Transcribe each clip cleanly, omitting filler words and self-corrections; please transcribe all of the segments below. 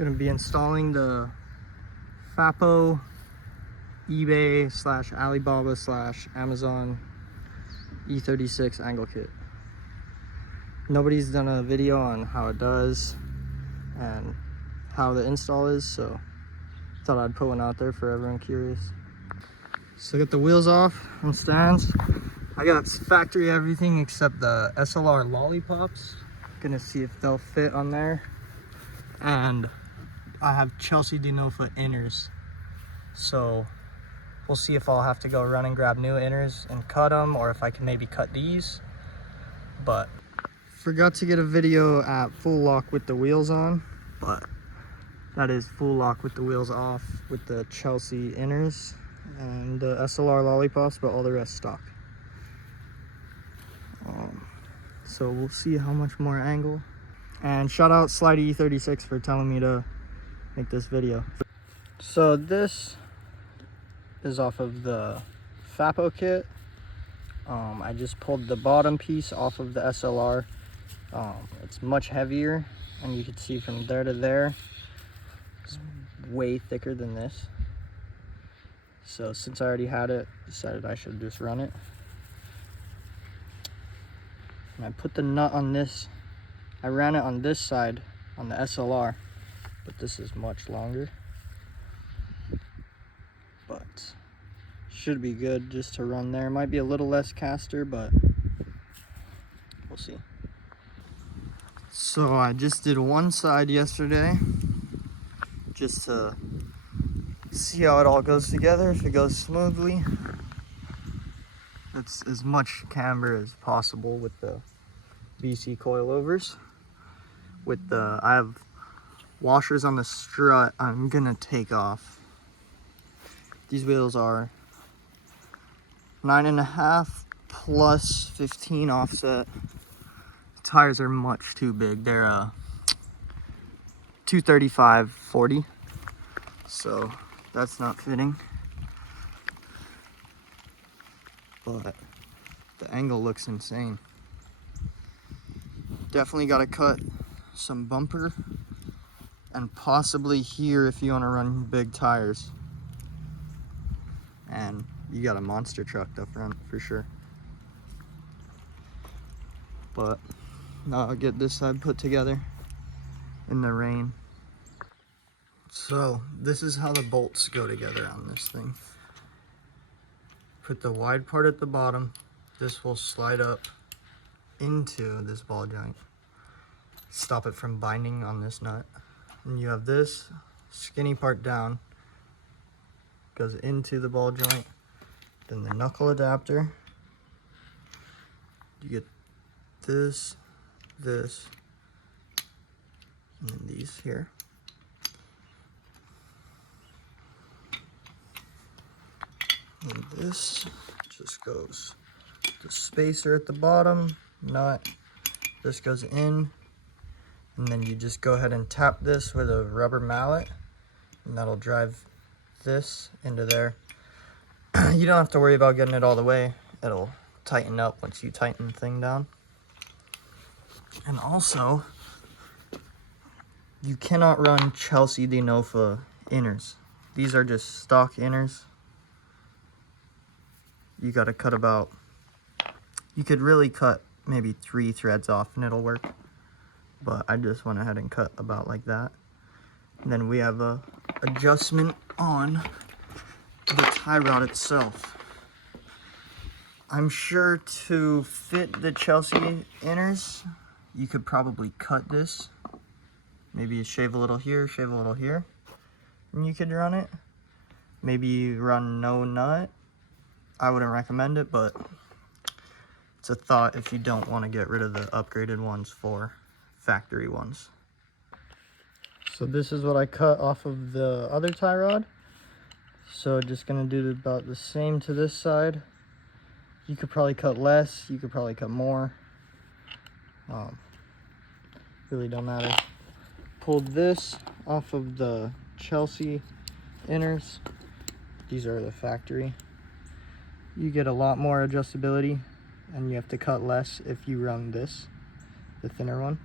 Gonna be installing the Fapo eBay / Alibaba / Amazon E36 angle kit. Nobody's done a video on how it does and how the install is, so thought I'd put one out there for everyone curious. So get the wheels off and stands. I got factory everything except the SLR lollipops. Gonna see if they'll fit on there. And I have Chelsea Denofa inners. So we'll see if I'll have to go run and grab new inners and cut them, or if I can maybe cut these. But forgot to get a video at full lock with the wheels on, but that is full lock with the wheels off with the Chelsea inners and the SLR lollipops, but all the rest stock. So we'll see how much more angle. And shout out Slidey E36 for telling me to make this video. So this is off of the Fapo kit. I just pulled the bottom piece off of the SLR. It's much heavier, and you can see from there to there, it's way thicker than this. So since I already had it, decided I should just run it. And I put the nut on this. I ran it on this side on the SLR, but this is much longer. But should be good just to run there. Might be a little less caster, but we'll see. So I just did one side yesterday just to see how it all goes together, if it goes smoothly. It's as much camber as possible with the VC coilovers. With the, I have washers on the strut I'm gonna take off. These wheels are 9.5 plus 15 offset. Tires are much too big. They're 235/40, so that's not fitting. But the angle looks insane. Definitely got to cut some bumper and possibly here if you want to run big tires. And you got a monster truck up front for sure. But now I'll get this side put together in the rain. So this is how the bolts go together on this thing. Put the wide part at the bottom. This will slide up into this ball joint. Stop it from binding on this nut. And you have this skinny part down. Goes into the ball joint. Then the knuckle adapter. You get this, this, and then these here. And this just goes, the spacer at the bottom, nut, this goes in, and then you just go ahead and tap this with a rubber mallet, and that'll drive this into there. You don't have to worry about getting it all the way. It'll tighten up once you tighten the thing down. And also, you cannot run Chelsea Denofa inners. These are just stock inners. You gotta cut about, you could really cut maybe 3 threads off and it'll work. But I just went ahead and cut about like that. And then we have a adjustment on the tie rod itself. I'm sure to fit the Chelsea inners, you could probably cut this. Maybe you shave a little here, shave a little here, and you could run it. Maybe you run no nut. I wouldn't recommend it, but it's a thought if you don't want to get rid of the upgraded ones for factory ones. So this is what I cut off of the other tie rod. So just gonna do about the same to this side. You could probably cut less, you could probably cut more. Really don't matter. Pulled this off of the Chelsea inners. These are the factory. You get a lot more adjustability, and you have to cut less if you run this, the thinner one.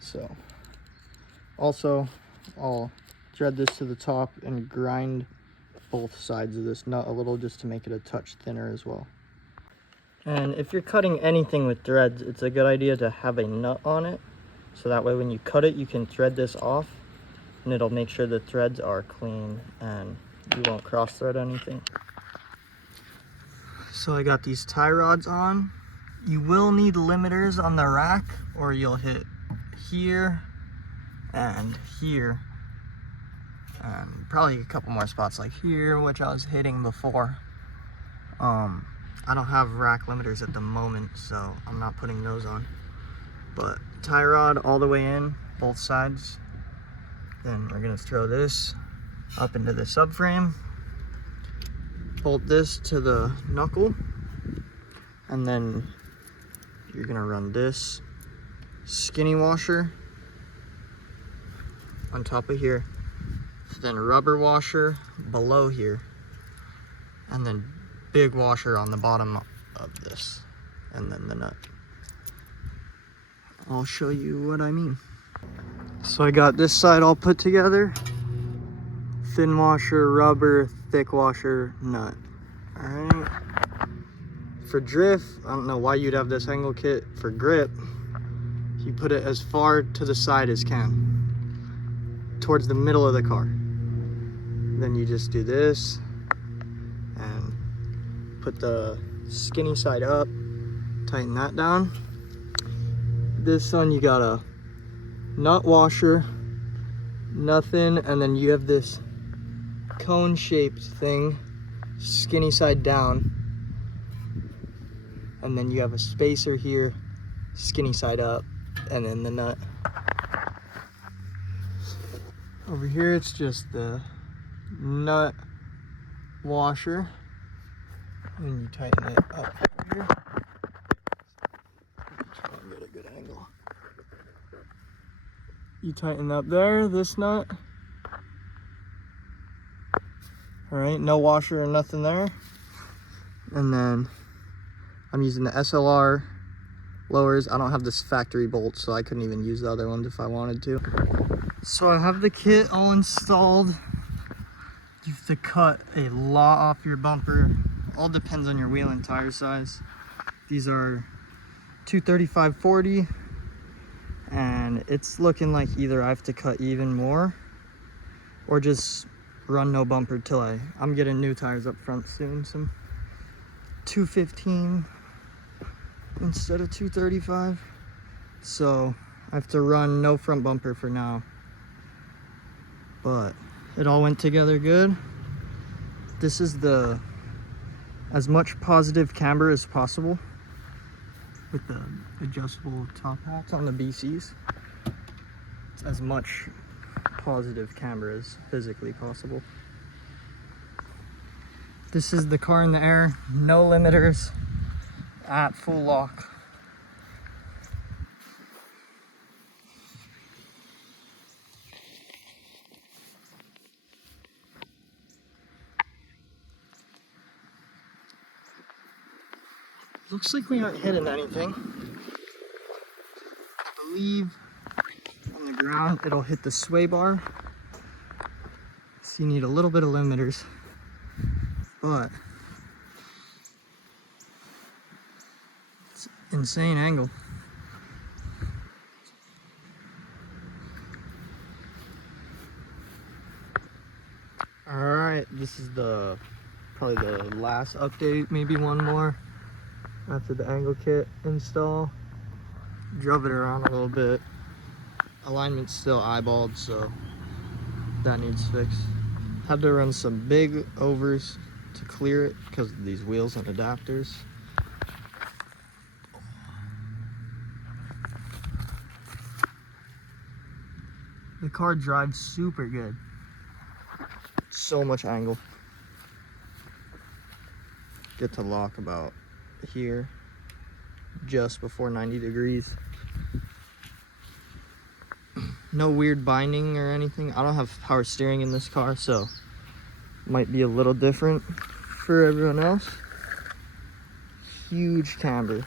So Also, I'll thread this to the top and grind both sides of this nut a little just to make it a touch thinner as well. And if you're cutting anything with threads, it's a good idea to have a nut on it. So that way when you cut it, you can thread this off and it'll make sure the threads are clean and you won't cross thread anything. So I got these tie rods on. You will need limiters on the rack or you'll hit here and here. And probably a couple more spots like here, which I was hitting before. I don't have rack limiters at the moment, so I'm not putting those on. But tie rod all the way in, both sides. Then we're gonna throw this up into the subframe. Bolt this to the knuckle. And then you're gonna run this skinny washer on top of here. Then rubber washer below here. And then big washer on the bottom of this, and then the nut. I'll show you what I mean. So I got this side all put together. Thin washer, rubber, thick washer, nut. All right. For drift, I don't know why you'd have this angle kit. For grip, you put it as far to the side as can, towards the middle of the car. Then you just do this and put the skinny side up, tighten that down. This one you got a nut washer, nothing, and then you have this cone shaped thing, skinny side down, and then you have a spacer here, skinny side up, and then the nut. Over here it's just the nut washer. And you tighten it up here. Try and get a good angle. You tighten up there, this nut. All right, no washer or nothing there. And then I'm using the SLR lowers. I don't have this factory bolt, so I couldn't even use the other ones if I wanted to. So I have the kit all installed. You have to cut a lot off your bumper. All depends on your wheel and tire size. These are 235/40, and it's looking like either I have to cut even more or just run no bumper till I'm getting new tires up front soon, some 215 instead of 235. So I have to run no front bumper for now, but it all went together good. This is the as much positive camber as possible with the adjustable top hats on the BCs. It's as much positive camber as physically possible. This is the car in the air, no limiters, at full lock. Looks like we aren't hitting anything. I believe on the ground it'll hit the sway bar. So you need a little bit of limiters, but it's insane angle. All right, this is probably the last update, maybe one more after the angle kit install. Drove it around a little bit. Alignment's still eyeballed, so that needs fixed. Had to run some big overs to clear it because of these wheels and adapters. The car drives super good. So much angle. Get to lock about here, just before 90 degrees. No weird binding or anything. I don't have power steering in this car, so might be a little different for everyone else. Huge camber.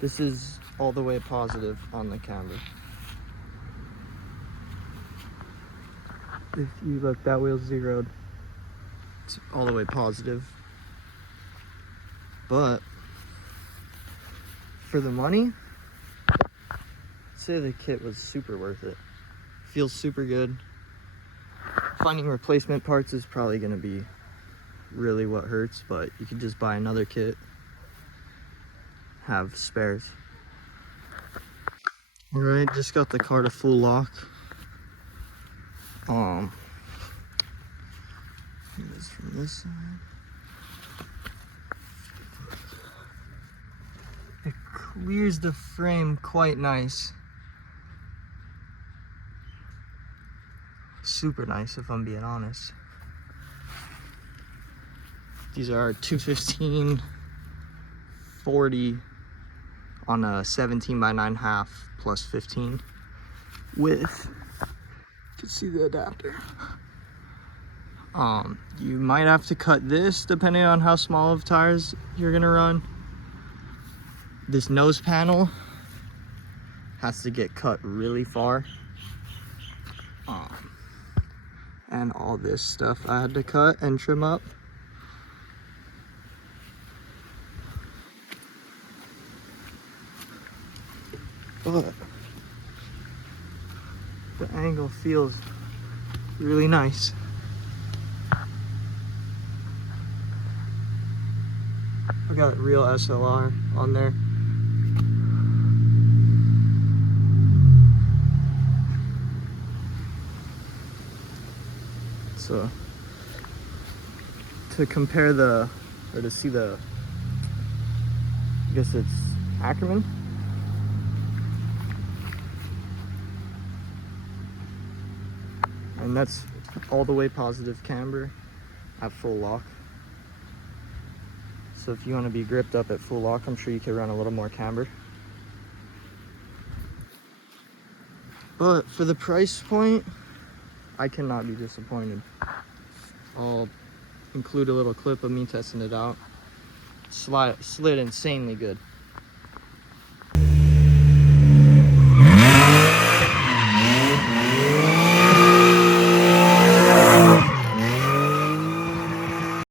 This is all the way positive on the camber. If you look, that wheel's zeroed. It's all the way positive. But for the money, I'd say the kit was super worth it. Feels super good. Finding replacement parts is probably gonna be really what hurts, but you can just buy another kit, have spares. All right, just got the car to full lock. This from this side. It clears the frame quite nice. Super nice, if I'm being honest. These are 215 40 on a 17x9.5 plus 15 with, you can see the adapter. You might have to cut this depending on how small of tires you're gonna run. This nose panel has to get cut really far. And all this stuff I had to cut and trim up. But the angle feels really nice. I got real SLR on there. So to compare or to see I guess it's Ackerman. And that's all the way positive camber at full lock. So if you want to be gripped up at full lock, I'm sure you could run a little more camber. But for the price point, I cannot be disappointed. I'll include a little clip of me testing it out. Slid insanely good.